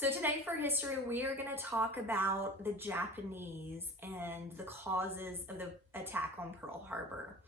So today for history, we are going to talk about the Japanese and the causes of the attack on Pearl Harbor.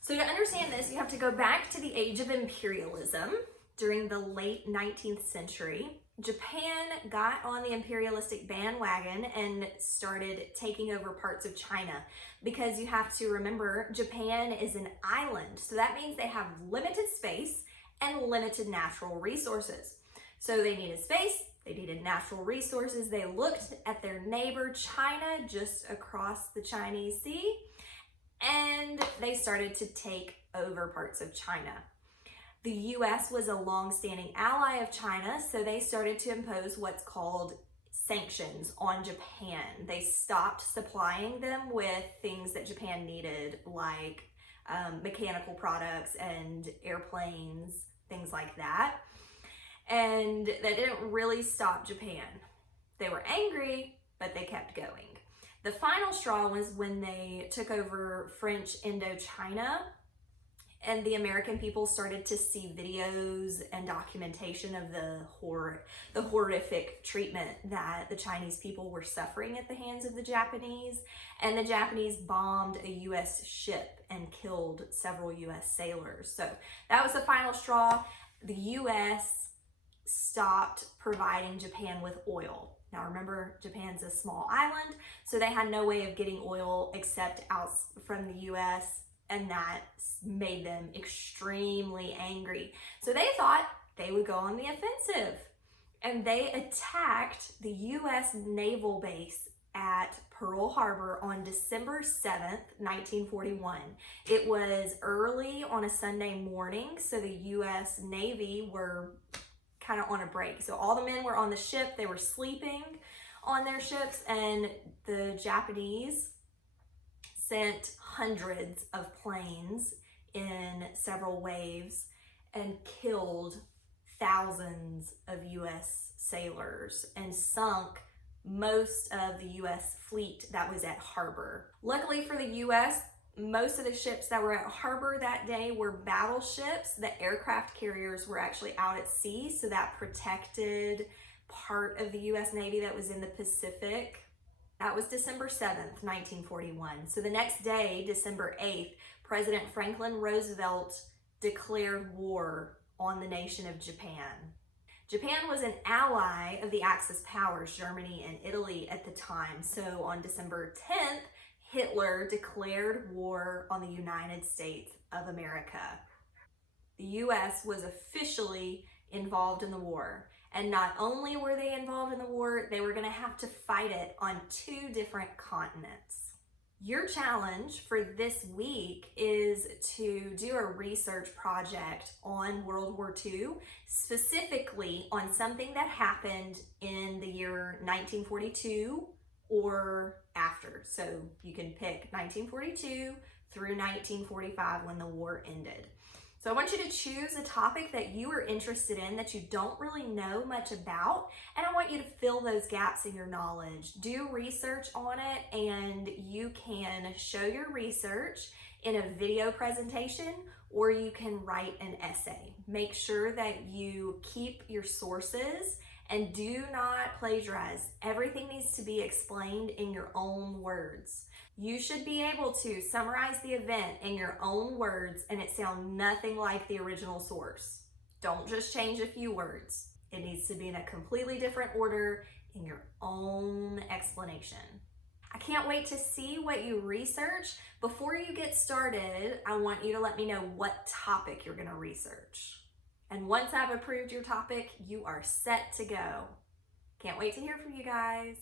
So to understand this, you have to go back to the age of imperialism. During the late 19th century, Japan got on the imperialistic bandwagon and started taking over parts of China, because you have to remember, Japan is an island. So that means they have limited space and limited natural resources. So they needed space, they needed natural resources. They looked at their neighbor China just across the Chinese Sea, and they started to take over parts of China. The US was a long-standing ally of China, so they started to impose what's called sanctions on Japan. They stopped supplying them with things that Japan needed, like mechanical products and airplanes, things like that. And that didn't really stop Japan. They were angry, but they kept going. The final straw was when they took over French Indochina, and the American people started to see videos and documentation of the horrific treatment that the Chinese people were suffering at the hands of the Japanese. And the Japanese bombed a US ship and killed several US sailors. So that was the final straw. The US stopped providing Japan with oil. Now remember, Japan's a small island, so they had no way of getting oil except out from the US, and that made them extremely angry. So they thought they would go on the offensive, and they attacked the US naval base at Pearl Harbor on December 7th, 1941. It was early on a Sunday morning, so the US Navy were kind of on a break. So all the men were on the ship, they were sleeping on their ships, and the Japanese sent hundreds of planes in several waves and killed thousands of US sailors and sunk most of the US fleet that was at harbor. Luckily for the US, most of the ships that were at harbor that day were battleships. The aircraft carriers were actually out at sea, so that protected part of the US Navy that was in the Pacific. That was December 7th, 1941. So the next day, December 8th, President Franklin Roosevelt declared war on the nation of Japan. Japan was an ally of the Axis powers, Germany and Italy at the time. So on December 10th, Hitler declared war on the United States of America. The US was officially involved in the war. And not only were they involved in the war, they were going to have to fight it on 2 different continents. Your challenge for this week is to do a research project on World War II, specifically on something that happened in the year 1942 or after. So you can pick 1942 through 1945 when the war ended. So I want you to choose a topic that you are interested in, that you don't really know much about, and I want you to fill those gaps in your knowledge. Do research on it, and you can show your research in a video presentation, or you can write an essay. Make sure that you keep your sources and do not plagiarize. Everything needs to be explained in your own words. You should be able to summarize the event in your own words and it sound nothing like the original source. Don't just change a few words. It needs to be in a completely different order in your own explanation. I can't wait to see what you research. Before you get started, I want you to let me know what topic you're going to research. And once I've approved your topic, you are set to go. Can't wait to hear from you guys.